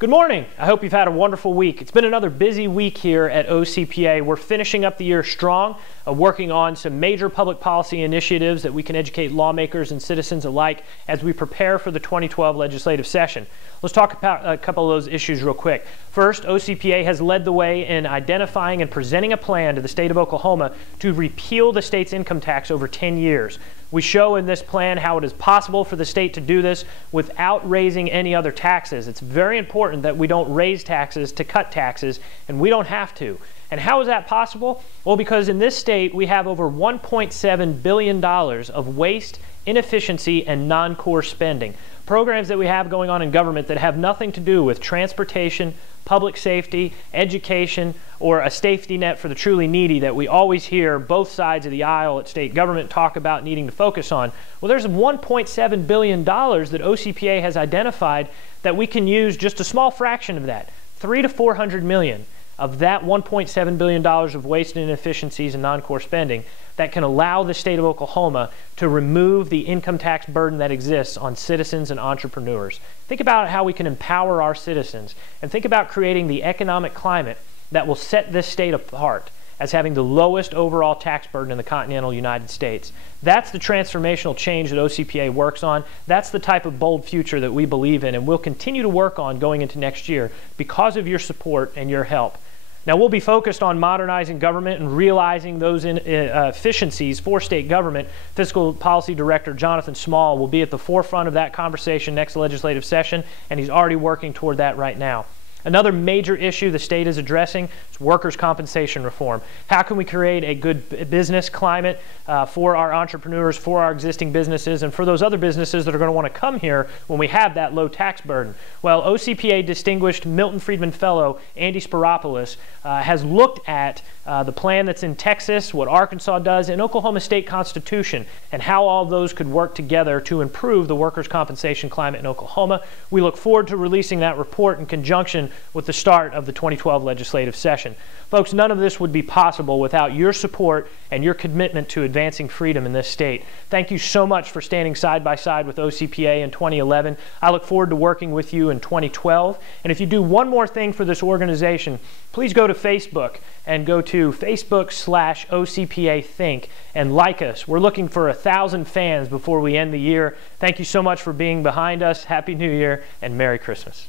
Good morning. I hope you've had a wonderful week. It's been another busy week here at OCPA. We're finishing up the year strong, working on some major public policy initiatives that we can educate lawmakers and citizens alike as we prepare for the 2012 legislative session. Let's talk about a couple of those issues real quick. First, OCPA has led the way in identifying and presenting a plan to the state of Oklahoma to repeal the state's income tax over 10 years. We show in this plan how it is possible for the state to do this without raising any other taxes. It's very important that we don't raise taxes to cut taxes, and we don't have to. And how is that possible? Well, because in this state we have over $1.7 billion of waste, inefficiency, and non-core spending. Programs that we have going on in government that have nothing to do with transportation, public safety, education, or a safety net for the truly needy that we always hear both sides of the aisle at state government talk about needing to focus on. Well, there's $1.7 billion that OCPA has identified that we can use just a small fraction of that, $300 to $400 million of that $1.7 billion of waste and inefficiencies and non-core spending that can allow the state of Oklahoma to remove the income tax burden that exists on citizens and entrepreneurs. Think about how we can empower our citizens, and think about creating the economic climate that will set this state apart as having the lowest overall tax burden in the continental United States. That's the transformational change that OCPA works on. That's the type of bold future that we believe in and will continue to work on going into next year because of your support and your help. Now, we'll be focused on modernizing government and realizing those efficiencies for state government. Fiscal Policy Director Jonathan Small will be at the forefront of that conversation next legislative session, and he's already working toward that right now. Another major issue the state is addressing is workers' compensation reform. How can we create a good business climate for our entrepreneurs, for our existing businesses, and for those other businesses that are going to want to come here when we have that low tax burden? Well, OCPA distinguished Milton Friedman Fellow Andy Spiropoulos has looked at the plan that's in Texas, what Arkansas does, and Oklahoma State Constitution, and how all those could work together to improve the workers' compensation climate in Oklahoma. We look forward to releasing that report in conjunction with the start of the 2012 legislative session. Folks, none of this would be possible without your support and your commitment to advancing freedom in this state. Thank you so much for standing side by side with OCPA in 2011. I look forward to working with you in 2012. And if you do one more thing for this organization, please go to Facebook and go to Facebook/OCPA Think and like us. We're looking for 1,000 fans before we end the year. Thank you so much for being behind us. Happy New Year and Merry Christmas.